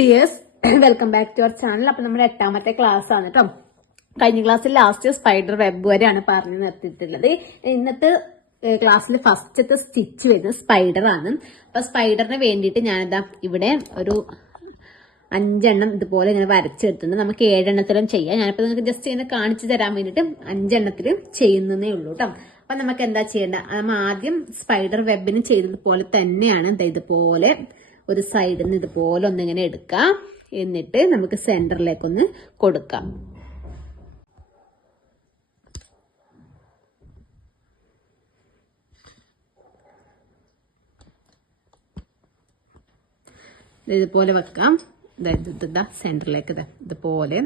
Dears, welcome back to our channel. അപ്പൊ നമ്മുടെ 8ാമത്തെ class ആണ് കേട്ടോ. കഴിഞ്ഞ ക്ലാസ്സിൽ ലാസ്റ്റ് സ്പൈഡർ വെബ് വരെയാണ് പറഞ്ഞു നിർത്തിയിട്ടുള്ളത്. ഇന്നത്തെ ക്ലാസ്സിൽ ഫസ്റ്റത്തെ സ്റ്റിച്ച് വരുന്നത് സ്പൈഡർ ആണ്. അപ്പൊ സ്പൈഡറിന് വേണ്ടിയിട്ട് ഞാനിതാ ഇവിടെ ഒരു 5 എണ്ണം ഇതുപോലെ ഇങ്ങനെ വരച്ചെടുത്തിട്ടുണ്ട്. നമുക്ക് 7 എണ്ണത്തിലും ചെയ്യാം. ഞാനിപ്പോ നിങ്ങൾക്ക് ജസ്റ്റ് ഇങ്ങനെ കാണിച്ചു തരാൻ വേണ്ടിയിട്ട് 5 എണ്ണത്തിലും ചെയ്യുന്നതേ ഉള്ളൂ കേട്ടോ. അപ്പൊ നമുക്ക് എന്താ ചെയ്യേണ്ടത്, നമ്മൾ ആദ്യം സ്പൈഡർ വെബിന് ചെയ്തതുപോലെ തന്നെയാണ് ഇതുപോലെ ഒരു സൈഡിൽ നിന്ന് ഇതുപോലെ ഒന്നിങ്ങനെ എടുക്കാം. എന്നിട്ട് നമുക്ക് സെന്ററിലേക്കൊന്ന് കൊടുക്കാം. ഇതുപോലെ വെക്കാം. സെന്ററിലേക്ക് ഇതുപോലെ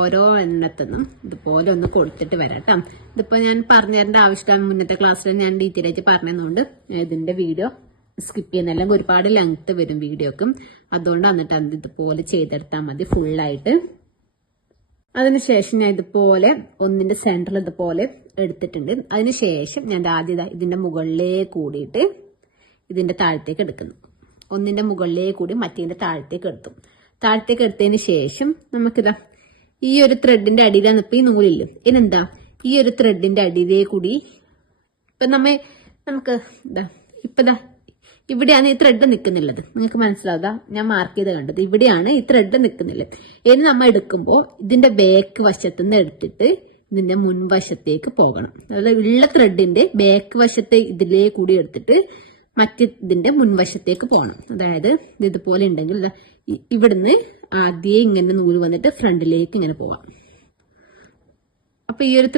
ഓരോ എണ്ണത്തിനും ഇതുപോലെ ഒന്ന് കൊടുത്തിട്ട് വരാം കേട്ടോ. ഇതിപ്പോ ഞാൻ പറഞ്ഞു തരേണ്ട ആവശ്യമാണ്. മുന്നത്തെ ക്ലാസ്സിൽ ഞാൻ ഡീറ്റെയിൽ ആയിട്ട് പറഞ്ഞതുകൊണ്ട് ഇതിന്റെ വീഡിയോ സ്കിപ്പ് ചെയ്യുന്നതെല്ലാം ഒരുപാട് ലെങ്ത് വരും വീഡിയോക്കും. അതുകൊണ്ട് വന്നിട്ട് അത് ഇതുപോലെ ചെയ്തെടുത്താൽ മതി ഫുള്ളായിട്ട്. അതിനുശേഷം ഞാൻ ഇതുപോലെ ഒന്നിന്റെ സെന്ററിൽ ഇതുപോലെ എടുത്തിട്ടുണ്ട്. അതിനുശേഷം ഞാൻ ആദ്യം ഇതിന്റെ മുകളിലേ കൂടിയിട്ട് ഇതിന്റെ താഴത്തേക്ക് എടുക്കുന്നു. ഒന്നിന്റെ മുകളിലേ കൂടി മറ്റേതിന്റെ താഴത്തേക്ക് എടുത്തും. താഴത്തേക്ക് എടുത്തതിന് ശേഷം നമുക്കിതാ ഈ ഒരു ത്രെഡിന്റെ അടിയിലാണ് ഇപ്പൊ ഈ നൂലില്ല. ഇനെന്താ ഈ ഒരു ത്രെഡിന്റെ അടിയിലേ കൂടി ഇപ്പൊ നമുക്ക് ഇതാ ഇവിടെയാണ് ഈ ത്രെഡ് നിൽക്കുന്നുള്ളത്. നിങ്ങൾക്ക് മനസ്സിലാവുക, ഞാൻ മാർക്ക് ചെയ്ത് കണ്ടത് ഇവിടെയാണ് ഈ ത്രെഡ് നിൽക്കുന്നില്ല. ഇനി നമ്മൾ എടുക്കുമ്പോൾ ഇതിന്റെ ബാക്ക് വശത്തുനിന്ന് എടുത്തിട്ട് ഇതിന്റെ മുൻവശത്തേക്ക് പോകണം. അതായത് ഉള്ള ത്രെഡിന്റെ ബാക്ക് വശത്തെ ഇതിലേ കൂടി എടുത്തിട്ട് മറ്റിതിന്റെ മുൻവശത്തേക്ക് പോകണം. അതായത് ഇതുപോലെ ഉണ്ടെങ്കിൽ ഇവിടുന്ന് ആദ്യം ഇങ്ങനെ നൂല് വന്നിട്ട് ഫ്രണ്ടിലേക്ക് ഇങ്ങനെ പോവാം. അപ്പൊ ഈ ഒരു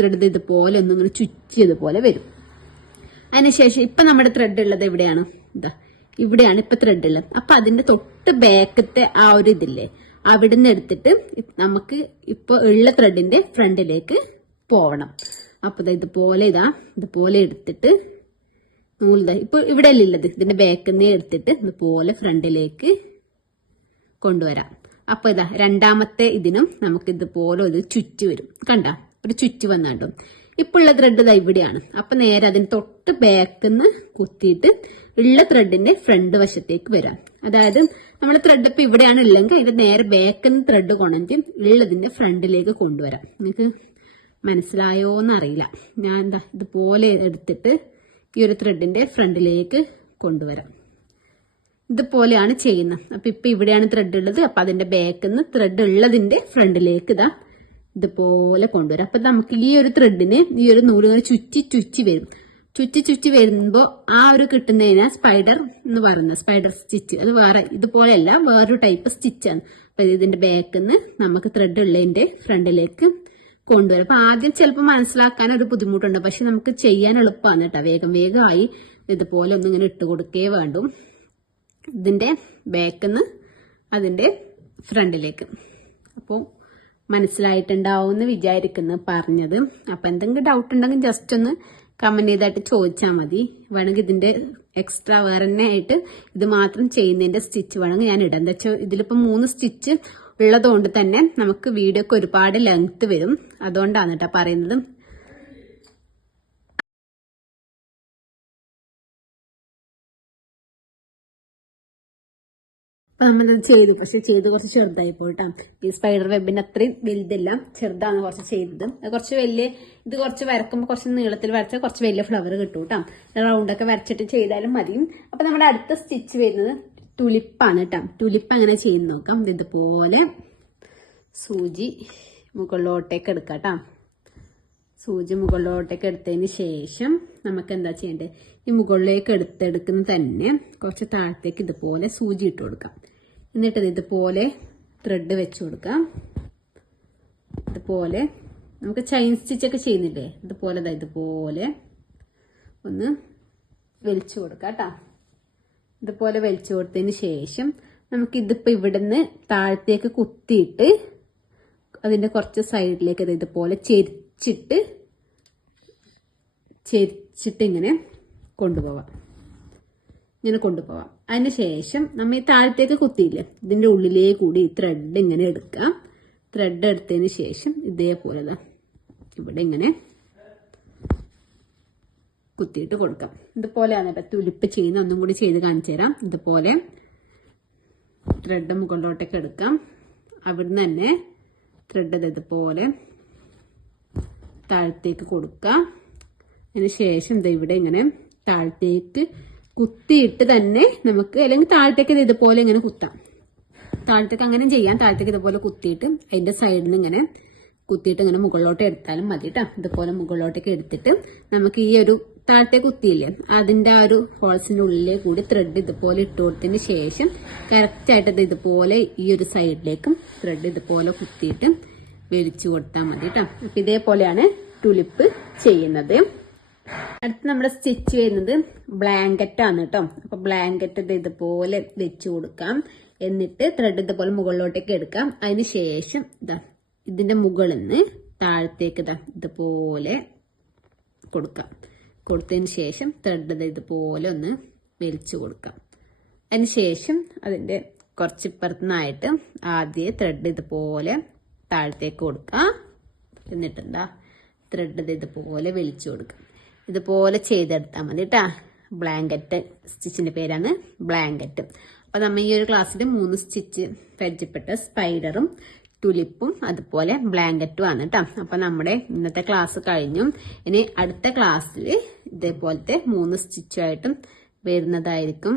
ത്രെഡ് ഇതുപോലെ ഒന്നും ഇങ്ങനെ ചുറ്റിയതുപോലെ വരും. അതിനുശേഷം ഇപ്പൊ നമ്മുടെ ത്രെഡ് ഉള്ളത് എവിടെയാണ്? ഇവിടെയാണ് ഇപ്പൊ ത്രെഡ് ഉള്ളത്. അപ്പൊ അതിന്റെ തൊട്ട് ബാക്കത്തെ ആ ഒരു ഇതില്ലേ, അവിടുന്ന് എടുത്തിട്ട് നമുക്ക് ഇപ്പൊ ഉള്ള ത്രെഡിന്റെ ഫ്രണ്ടിലേക്ക് പോവണം. അപ്പൊ ഇതുപോലെ എടുത്തിട്ട് നൂല് ഇപ്പൊ ഇവിടെ അല്ലുള്ളത്, ഇതിന്റെ ബാക്കിൽ നിന്ന് എടുത്തിട്ട് ഇതുപോലെ ഫ്രണ്ടിലേക്ക് കൊണ്ടുവരാം. അപ്പൊ രണ്ടാമത്തെ ഇതിനും നമുക്ക് ഇതുപോലെ ഒരു ചുറ്റ് വരും. കണ്ട ഒരു ചുറ്റ് വന്നാണ്ടും ഇപ്പൊ ഉള്ള ത്രെഡ് ഇവിടെയാണ്. അപ്പൊ നേരെ അതിന് തൊട്ട് ബാക്കിൽ നിന്ന് കുത്തിയിട്ട് ഉള്ള ത്രെഡിന്റെ ഫ്രണ്ട് വശത്തേക്ക് വരാം. അതായത് നമ്മുടെ ത്രെഡ് ഇപ്പൊ ഇവിടെയാണ് ഉള്ളെങ്കിൽ അതിന്റെ നേരെ ബാക്കിൽ നിന്ന് ത്രെഡ് കൊണ്ടിട്ട് ഉള്ളതിന്റെ ഫ്രണ്ടിലേക്ക് കൊണ്ടുവരാം. നിങ്ങൾക്ക് മനസ്സിലായോന്നറിയില്ല. ഞാൻ ഇതുപോലെ എടുത്തിട്ട് ഈ ഒരു ത്രെഡിന്റെ ഫ്രണ്ടിലേക്ക് കൊണ്ടുവരാം. ഇതുപോലെയാണ് ചെയ്യുന്നത്. അപ്പൊ ഇപ്പൊ ഇവിടെയാണ് ത്രെഡ് ഉള്ളത്. അപ്പൊ അതിന്റെ ബാക്കിൽ നിന്ന് ത്രെഡ് ഉള്ളതിന്റെ ഫ്രണ്ടിലേക്ക് ഇതുപോലെ കൊണ്ടുവരാം. അപ്പൊ നമുക്ക് ഈ ഒരു ത്രെഡിന് ഈ ഒരു നൂല് ചുറ്റി വരും. ചുറ്റി വരുമ്പോ ആ ഒരു കിട്ടുന്നതിനാ സ്പൈഡർ എന്ന് പറയുന്നത്, സ്പൈഡർ സ്റ്റിച്ച്. അത് വേറെ ഇതുപോലെയല്ല, വേറൊരു ടൈപ്പ് സ്റ്റിച്ചാണ്. അപ്പൊ ഇതിന്റെ ബാക്കിൽ നിന്ന് നമുക്ക് ത്രെഡ് ഉള്ളതിന്റെ ഫ്രണ്ടിലേക്ക് കൊണ്ടുവരാം. അപ്പൊ ആദ്യം ചിലപ്പോൾ മനസ്സിലാക്കാൻ ഒരു ബുദ്ധിമുട്ടുണ്ട്, പക്ഷെ നമുക്ക് ചെയ്യാൻ എളുപ്പമാണ് കേട്ടോ. വേഗമായി ഇതുപോലെ ഒന്നും ഇങ്ങനെ ഇട്ട് കൊടുക്കേ വേണ്ടു. ഇതിന്റെ ബാക്കിൽ നിന്ന് അതിന്റെ ഫ്രണ്ടിലേക്ക്. അപ്പോൾ മനസ്സിലായിട്ടുണ്ടാവും എന്ന് വിചാരിക്കുന്നു പറഞ്ഞത്. അപ്പൊ എന്തെങ്കിലും ഡൗട്ട് ഉണ്ടെങ്കിൽ ജസ്റ്റ് ഒന്ന് കമന്റ് ചെയ്തായിട്ട് ചോദിച്ചാൽ മതി. വേണമെങ്കിൽ ഇതിന്റെ എക്സ്ട്രാ വേറെ തന്നെ ആയിട്ട് ഇത് മാത്രം ചെയ്യുന്നതിന്റെ സ്റ്റിച്ച് വേണമെങ്കിൽ ഞാൻ ഇടാം. എന്താ വെച്ചാൽ ഇതിലിപ്പോ 3 സ്റ്റിച്ച് ഉള്ളതുകൊണ്ട് തന്നെ നമുക്ക് വീഡിയോക്ക് ഒരുപാട് ലെങ്ത് വരും. അതുകൊണ്ടാണ് കേട്ടോ പറയുന്നത്. അപ്പൊ നമ്മളത് ചെയ്തു, പക്ഷെ കുറച്ച് ചെറുതായി പോയിട്ടാ. ഈ സ്പൈഡർ വെബിന്റെ അത്രയും വലുതല്ല, ചെറുതാണ് കുറച്ച് ചെയ്തത്. ഇത് കുറച്ച് വരക്കുമ്പോൾ കുറച്ച് നീളത്തിൽ വരച്ചാൽ കുറച്ച് വലിയ ഫ്ലവർ കിട്ടും കേട്ടോ. റൗണ്ടൊക്കെ വരച്ചിട്ട് ചെയ്താലും മതി. അപ്പൊ നമ്മുടെ അടുത്ത സ്റ്റിച്ച് വരുന്നത് ടുലിപ്പാണ് കേട്ടോ. ടുലിപ്പ് അങ്ങനെ ചെയ്ത് നോക്കാം. ഇതുപോലെ സൂചി മുകളിലോട്ടേക്ക് എടുക്കാം കേട്ടോ. സൂചി മുകളിലോട്ടേക്ക് എടുത്തതിന് ശേഷം നമുക്ക് എന്താ ചെയ്യേണ്ടത്, ഈ മുകളിലേക്ക് എടുക്കുന്ന തന്നെ കുറച്ച് താഴത്തേക്ക് ഇതുപോലെ സൂചി ഇട്ട് കൊടുക്കാം. എന്നിട്ട് ഇതുപോലെ ത്രെഡ് വെച്ച് കൊടുക്കാം. ഇതുപോലെ നമുക്ക് ചെയിൻ സ്റ്റിച്ചൊക്കെ ചെയ്യുന്നില്ലേ, ഇതുപോലെ ഒന്ന് വലിച്ചു കൊടുക്കാം കേട്ടോ. ഇതുപോലെ വലിച്ചു കൊടുത്തതിന് ശേഷം നമുക്ക് ഇതിപ്പോ ഇവിടുന്ന് താഴത്തേക്ക് കുത്തിയിട്ട് അതിന്റെ കുറച്ച് സൈഡിലേക്ക് ഇതുപോലെ ചെരിച്ചിട്ട് ഇങ്ങനെ കൊണ്ടുപോവാം. അതിന് ശേഷം നമ്മൾ ഈ താഴത്തേക്ക് കുത്തിയില്ലേ, ഇതിന്റെ ഉള്ളിലേ കൂടി ഈ ത്രെഡ് ഇങ്ങനെ എടുക്കാം. ത്രെഡ് എടുത്തതിന് ശേഷം ഇതേപോലെ ഇവിടെ ഇങ്ങനെ കുത്തിയിട്ട് കൊടുക്കാം. ഇതുപോലെയാണ് ഇപ്പൊ തുലിപ്പ് ചെയ്യുന്ന. ഒന്നും കൂടി ചെയ്ത് കാണിച്ചു തരാം. ഇതുപോലെ ത്രെഡ് മുകളിലോട്ടേക്ക് എടുക്കാം. അവിടുന്ന് തന്നെ ത്രെഡ് ഇതുപോലെ താഴത്തേക്ക് കൊടുക്കാം. അതിന് ശേഷം ഇവിടെ ഇങ്ങനെ താഴത്തേക്ക് കുത്തിയിട്ട് തന്നെ നമുക്ക്, അല്ലെങ്കിൽ താഴത്തേക്ക് ഇതുപോലെ ഇങ്ങനെ കുത്താം. താഴത്തേക്ക് അങ്ങനെ ചെയ്യാം. താഴത്തേക്ക് ഇതുപോലെ കുത്തിയിട്ട് അതിന്റെ സൈഡിൽ നിന്ന് ഇങ്ങനെ കുത്തിയിട്ട് ഇങ്ങനെ മുകളിലോട്ട് എടുത്താലും മതി കേട്ടോ. ഇതുപോലെ മുകളിലോട്ടേക്ക് എടുത്തിട്ട് നമുക്ക് ഈ ഒരു താഴത്തെ കുത്തിയില്ലേ, അതിന്റെ ആ ഒരു ഹോൾസിന്റെ ഉള്ളിലേ കൂടി ത്രെഡ് ഇതുപോലെ ഇട്ട് കൊടുത്തതിന് ശേഷം കറക്റ്റ് ആയിട്ട് ഇതുപോലെ ഈ ഒരു സൈഡിലേക്കും ത്രെഡ് ഇതുപോലെ കുത്തിയിട്ട് വലിച്ചു കൊടുത്താൽ മതി കേട്ടോ. അപ്പൊ ഇതേപോലെയാണ് ടുലിപ്പ് ചെയ്യുന്നത്. അടുത്ത് നമ്മുടെ സ്റ്റിച്ച് ചെയ്യുന്നത് ബ്ലാങ്കറ്റ് ആണ് കേട്ടോ. അപ്പൊ ബ്ലാങ്കറ്റ് ഇതുപോലെ വെച്ചു കൊടുക്കാം. എന്നിട്ട് ത്രെഡ് ഇതുപോലെ മുകളിലോട്ടേക്ക് എടുക്കാം. അതിന് ശേഷം ഇതിന്റെ മുകളിൽ നിന്ന് താഴത്തേക്ക് ഇതുപോലെ കൊടുക്കാം. കൊടുത്തതിന് ശേഷം ത്രെഡ് ഇതുപോലെ ഒന്ന് വലിച്ചു കൊടുക്കാം. അതിന് ശേഷം അതിന്റെ കുറച്ചിപ്പുറത്തുനിന്നായിട്ട് ആദ്യം ത്രെഡ് ഇതുപോലെ താഴത്തേക്ക് കൊടുക്കാം. എന്നിട്ട് ത്രെഡ് ഇതുപോലെ വലിച്ചു കൊടുക്കാം. ഇതുപോലെ ചെയ്തെടുത്താൽ മതി കേട്ടാ. ബ്ലാങ്കറ്റ് സ്റ്റിച്ചിന്റെ പേരാണ് ബ്ലാങ്കറ്റ്. അപ്പൊ നമ്മൾ ഈ ഒരു ക്ലാസ്സിൽ 3 സ്റ്റിച്ച് പരിചയപ്പെട്ട സ്പൈഡറും ടുലിപ്പും അതുപോലെ ബ്ലാങ്കറ്റും ആണ് കേട്ടോ. അപ്പൊ നമ്മുടെ ഇന്നത്തെ ക്ലാസ് കഴിഞ്ഞു. ഇനി അടുത്ത ക്ലാസ്സിൽ ഇതേപോലത്തെ 3 സ്റ്റിച്ചുമായിട്ടും വരുന്നതായിരിക്കും.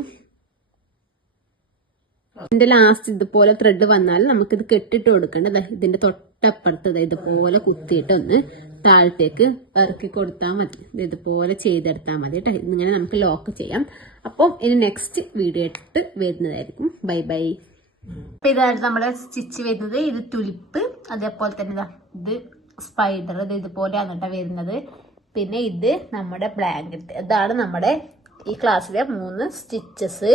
ഇതിന്റെ ലാസ്റ്റ് ഇതുപോലെ ത്രെഡ് വന്നാൽ നമുക്കിത് കെട്ടിട്ട് കൊടുക്കേണ്ടത് ഇതിന്റെ തൊട്ടപ്പുറത്ത് ഇതുപോലെ കുത്തിയിട്ട് ഒന്ന് താഴത്തേക്ക് ഇറക്കി കൊടുത്താൽ മതി. ഇതുപോലെ ചെയ്തെടുത്താൽ മതി കേട്ടോ. ഇങ്ങനെ നമുക്ക് ലോക്ക് ചെയ്യാം. അപ്പം ഇനി നെക്സ്റ്റ് വീഡിയോ ഇട്ട് വരുന്നതായിരിക്കും. Bye bye. അപ്പൊ ഇതാണ് നമ്മുടെ സ്റ്റിച്ച് വരുന്നത്. ഇത് ടുലിപ്പ്, അതേപോലെ തന്നെ ഇത് സ്പൈഡർ, ഇത് ഇതുപോലെയാണ് കേട്ടോ വരുന്നത്. പിന്നെ ഇത് നമ്മുടെ ബ്ലാങ്കറ്റ്. ഇതാണ് നമ്മുടെ ഈ ക്ലാസ്സിലെ 3 സ്റ്റിച്ചസ്.